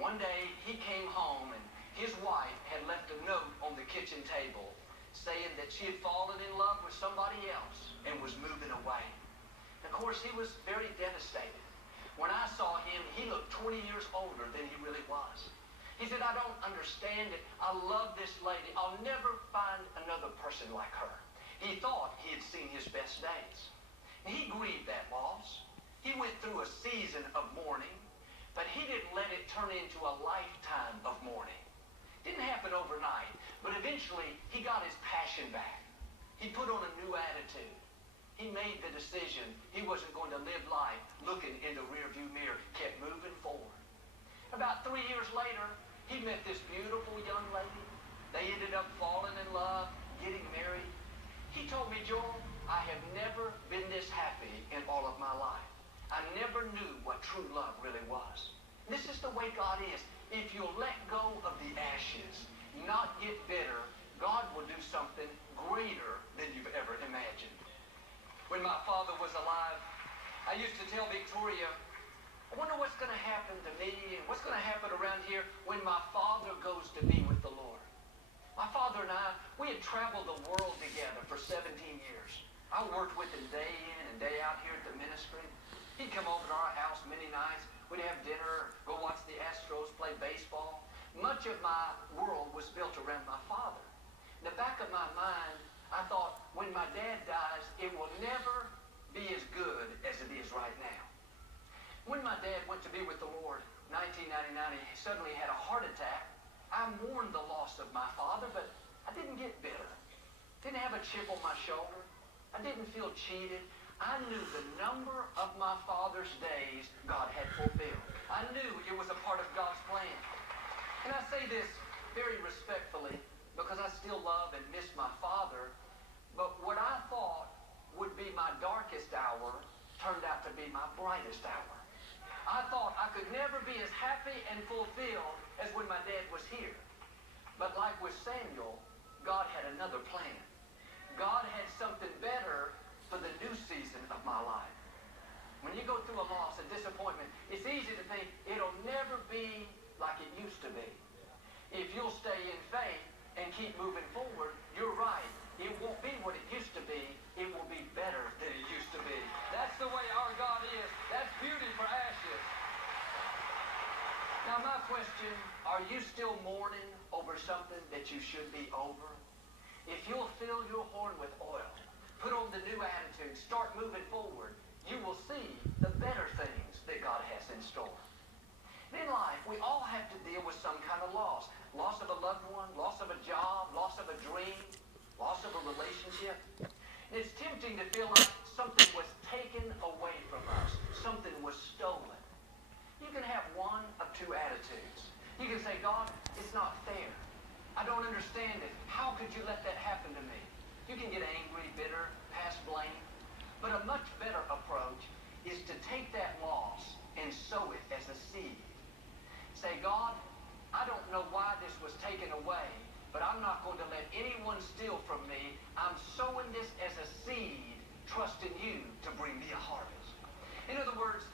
One day he came home and his wife had left a note on the kitchen table saying that she had fallen in love with somebody else and was moving away. Of course, he was very devastated. When I saw him, he looked 20 years older than he really was. He said, I don't understand it. I love this lady. I'll never find another person like her. He thought he had seen his best days. And he grieved that loss. He went through a season of mourning, but he didn't let it turn into a lifetime of mourning. It didn't happen overnight, but eventually he got his passion back. He put on a new attitude. He made the decision he wasn't going to live life looking in the rearview mirror, kept moving forward. About 3 years later, he met this beautiful young lady. They ended up falling in love, getting married. He told me, Joel, I have never been this happy in all of my life. I never knew what true love really was. This is the way God is. If you'll let go of the ashes, not get bitter, God will do something greater than you've ever imagined. When my father was alive, I used to tell Victoria, I wonder what's going to happen to me and what's going to happen around here when my father goes to be with the Lord. My father and I, we had traveled the world together for 17 years. I worked with him day in and day out here at the ministry. He'd come over to our house many nights. We'd have dinner, go watch the Astros play baseball. Much of my world was built around my father. In the back of my mind, I thought, when my dad dies, it will never be as good as it is right now. When my dad went to be with the Lord, 1999, he suddenly had a heart attack. I mourned the loss of my father, but I didn't get bitter. Didn't have a chip on my shoulder. I didn't feel cheated. I knew the number of my father's days God had fulfilled. I knew it was a part of God's plan. And I say this very respectfully because I still love and miss my father, but what I thought would be my darkest hour turned out to be my brightest hour. I thought I could never be as happy and fulfilled as when my dad was here. But like with Samuel, God had another plan. God had something better for the new season of my life. When you go through a loss, a disappointment, it's easy to think it'll never be like it used to be. If you'll stay in faith and keep moving forward, you're right. It won't be what it used to be. It will be better than it used to be. That's the way our God is. That's beauty for ashes. Now my question, are you still mourning over something that you should be over? If you'll fill your horn with oil, put on the new attitude, start moving forward, you will see the better things that God has in store. In life, we all have to deal with some kind of loss. Loss of a loved one, loss of a job, loss of a dream, loss of a relationship. And it's tempting to feel like something was taken away from us. Something was stolen. You can have one of two attitudes. You can say, God, it's not fair. I don't understand it. How could you let that happen to me? You can get angry, bitter, pass blame. But a much better approach is to take that loss and sow it as a seed. Say, God, I don't know why this was taken away, but I'm not going to let anyone steal from me. I'm sowing this as a seed, trusting you to bring me a harvest. In other words,